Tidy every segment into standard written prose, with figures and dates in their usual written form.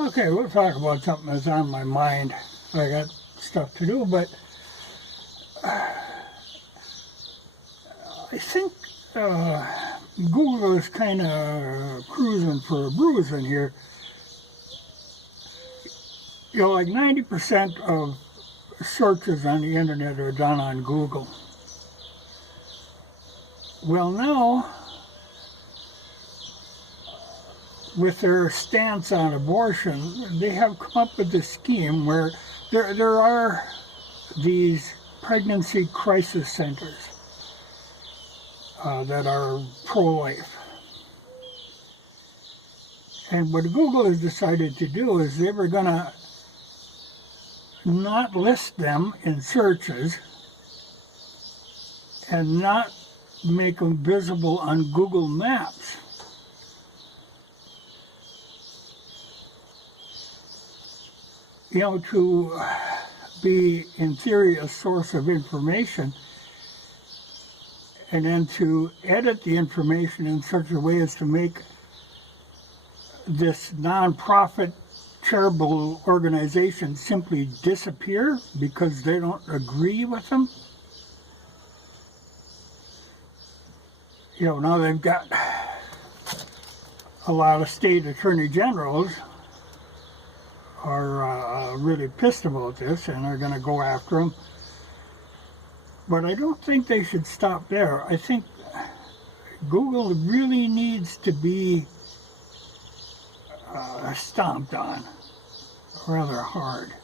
Okay, we'll talk about something that's on my mind. I got stuff to do, but I think Google is kind of cruising for a bruise in here. You know, like 90% of searches on the internet are done on Google. Well, now, with their stance on abortion, they have come up with this scheme where there are these pregnancy crisis centers that are pro-life. And what Google has decided to do is they were going to not list them in searches and not make them visible on Google Maps. You know, to be, in theory, a source of information, and then to edit the information in such a way as to make this non-profit charitable organization simply disappear because they don't agree with them. You know, now they've got a lot of state attorney generals are really pissed about this and are going to go after them. But I don't think they should stop there. I think Google really needs to be stomped on rather hard.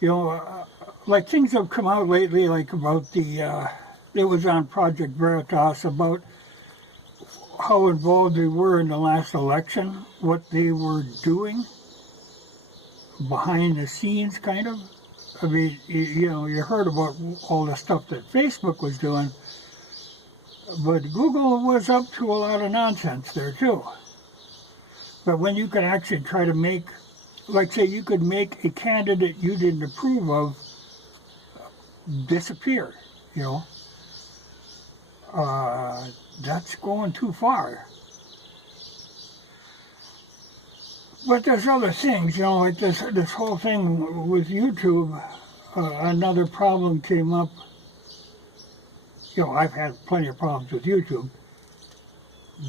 You know, like things have come out lately, like about it was on Project Veritas, about how involved they were in the last election, what they were doing behind the scenes, kind of. I mean, you know, you heard about all the stuff that Facebook was doing, but Google was up to a lot of nonsense there too. But when you could actually try to make, like say you could make a candidate you didn't approve of disappear, you know, that's going too far. But there's other things, you know, like this whole thing with YouTube. Another problem came up. You know, I've had plenty of problems with YouTube,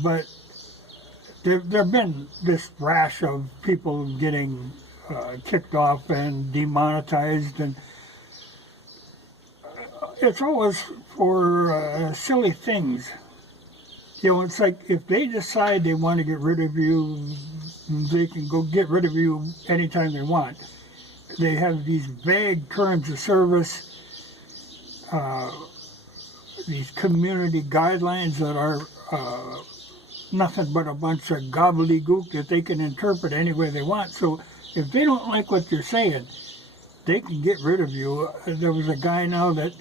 but there've been this rash of people getting kicked off and demonetized, and it's always for silly things. You know, it's like if they decide they want to get rid of you, they can go get rid of you anytime they want. They have these vague terms of service, these community guidelines that are nothing but a bunch of gobbledygook that they can interpret any way they want. So if they don't like what you're saying, they can get rid of you. There was a guy now that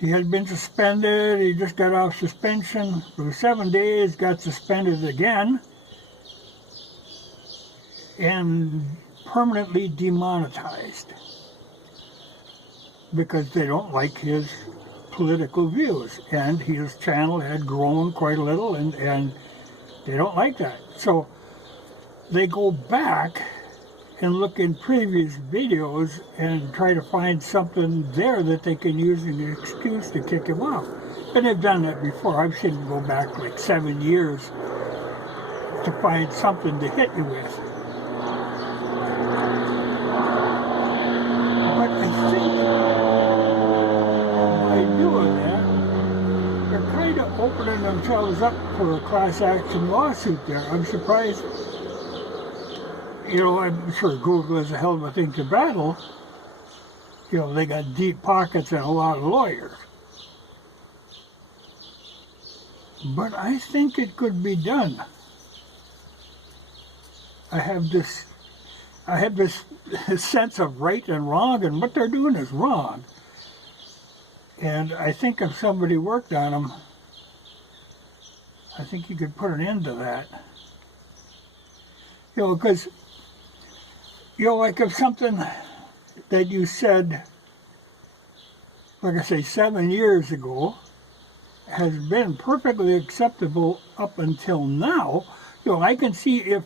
he had been suspended. He just got off suspension for 7 days, got suspended again, and permanently demonetized because they don't like his political views. And his channel had grown quite a little, and they don't like that. So they go back and look in previous videos and try to find something there that they can use as an excuse to kick him off. And they've done that before. I've seen them go back like 7 years to find something to hit you with. But I think by doing that, they're kind of opening themselves up for a class action lawsuit there. I'm surprised. You know, I'm sure Google is a hell of a thing to battle. You know, they got deep pockets and a lot of lawyers. But I think it could be done. I have this sense of right and wrong, and what they're doing is wrong. And I think if somebody worked on them, I think you could put an end to that. You know, because, you know, like if something that you said, like I say, 7 years ago, has been perfectly acceptable up until now, you know, I can see if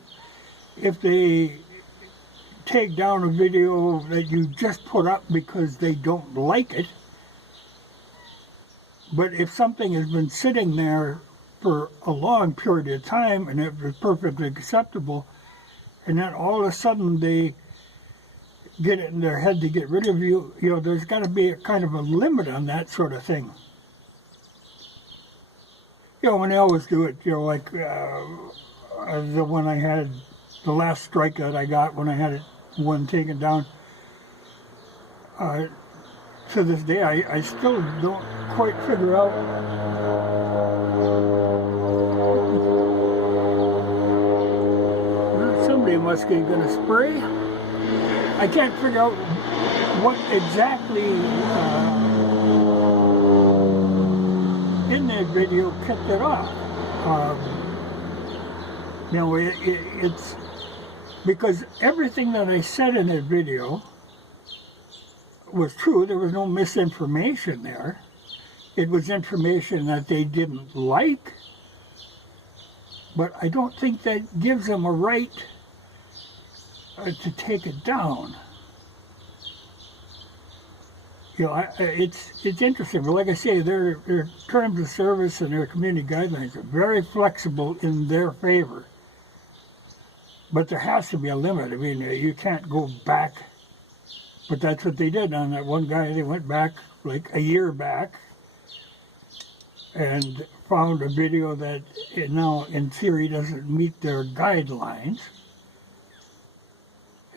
if they take down a video that you just put up because they don't like it, but if something has been sitting there for a long period of time and it was perfectly acceptable, and then all of a sudden they get it in their head to get rid of you, you know, there's got to be a kind of a limit on that sort of thing. You know, and they always do it, you know, like the one I had, the last strike that I got when I had it one taken down. To this day, I still don't quite figure out somebody must be going to spray. I can't figure out what exactly in that video kept it off. You know, it's because everything that I said in that video was true. There was no misinformation there. It was information that they didn't like, but I don't think that gives them a right to take it down. You know, it's interesting, but like I say, their terms of service and their community guidelines are very flexible in their favor. But there has to be a limit. I mean, you can't go back. But that's what they did on that one guy. They went back like a year back and found a video that now, in theory, doesn't meet their guidelines.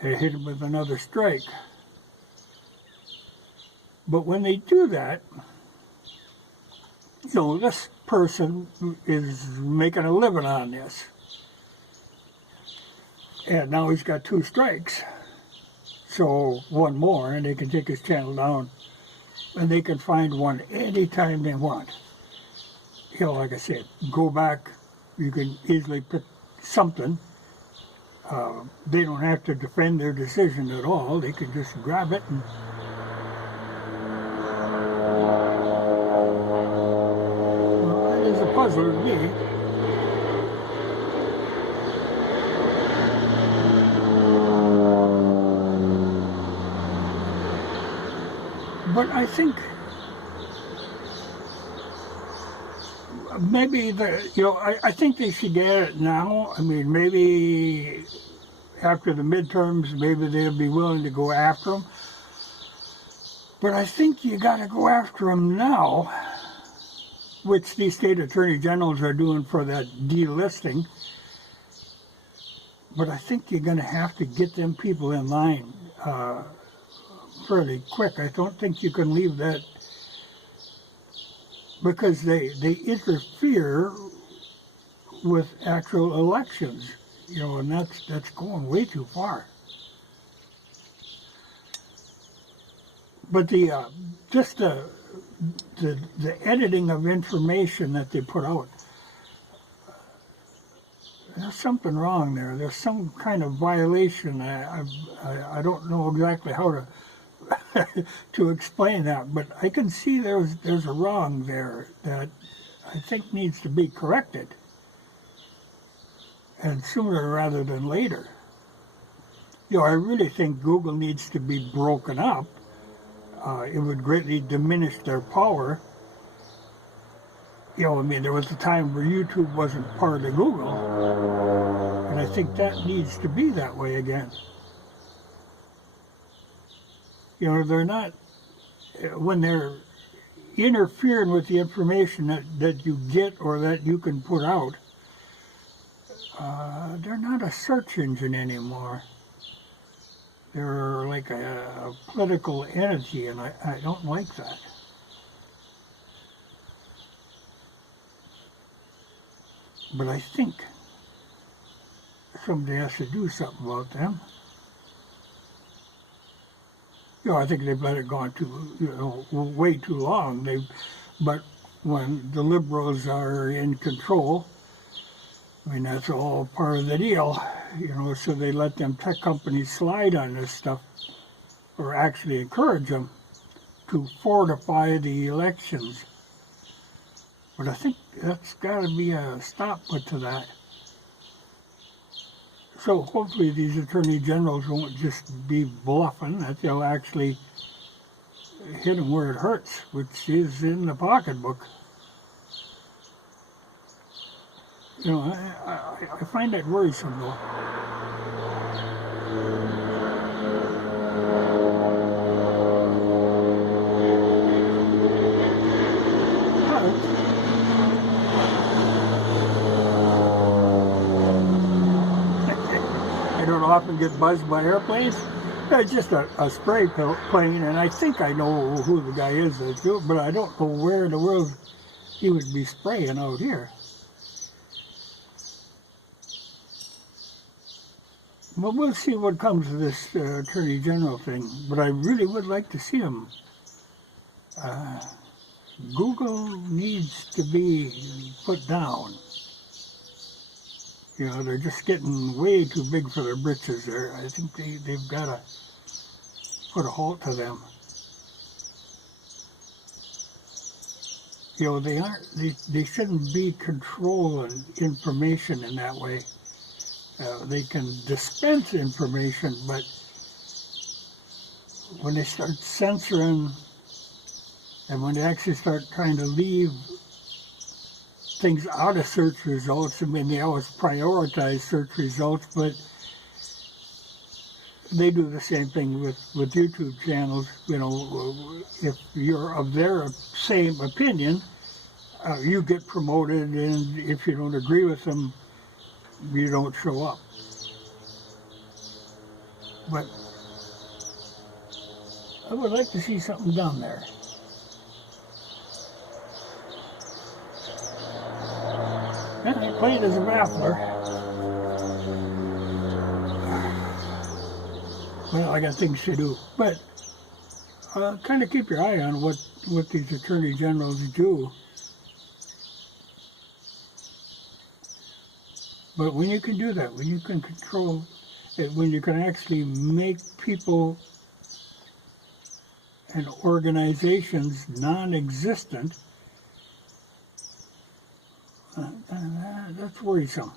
They hit him with another strike. But when they do that, you know, this person is making a living on this. And now he's got 2 strikes. So one more, and they can take his channel down. And they can find one anytime they want. You know, like I said, go back, you can easily pick something. They don't have to defend their decision at all. They can just grab it and that is a puzzler to me. But I think maybe I think they should get it now. I mean, maybe after the midterms, maybe they'll be willing to go after them. But I think you got to go after them now, which these state attorney generals are doing for that delisting. But I think you're going to have to get them people in line fairly quick. I don't think you can leave that, because they interfere with actual elections, you know, and that's going way too far. But the editing of information that they put out, there's something wrong there. There's some kind of violation. I don't know exactly how to to explain that, but I can see there's a wrong there that I think needs to be corrected, and sooner rather than later. You know, I really think Google needs to be broken up. It would greatly diminish their power. You know, I mean, there was a time where YouTube wasn't part of Google, and I think that needs to be that way again. You know, they're not, when they're interfering with the information that you get or that you can put out, they're not a search engine anymore. They're like a political entity, and I don't like that. But I think somebody has to do something about them. You know, I think they've let it go on way too long. But when the liberals are in control, I mean, that's all part of the deal, you know, so they let them tech companies slide on this stuff, or actually encourage them to fortify the elections. But I think that's got to be a stop put to that. So hopefully these attorney generals won't just be bluffing, that they'll actually hit them where it hurts, which is in the pocketbook. You know, I find that worrisome, though. I don't often get buzzed by airplanes. It's just a spray plane, and I think I know who the guy is that's doing it, but I don't know where in the world he would be spraying out here. But we'll see what comes of this Attorney General thing. But I really would like to see him. Google needs to be put down. You know, they're just getting way too big for their britches there. I think they've got to put a halt to them. You know, they shouldn't be controlling information in that way. They can dispense information, but when they start censoring and when they actually start trying to leave things out of search results, I mean, they always prioritize search results, but they do the same thing with YouTube channels. You know, if you're of their same opinion, you get promoted, and if you don't agree with them, you don't show up. But I would like to see something done there. And I played as a baffler. Well, I got things to do. But kind of keep your eye on what these attorney generals do. But when you can do that, when you can control it, when you can actually make people and organizations non-existent, that's worrisome.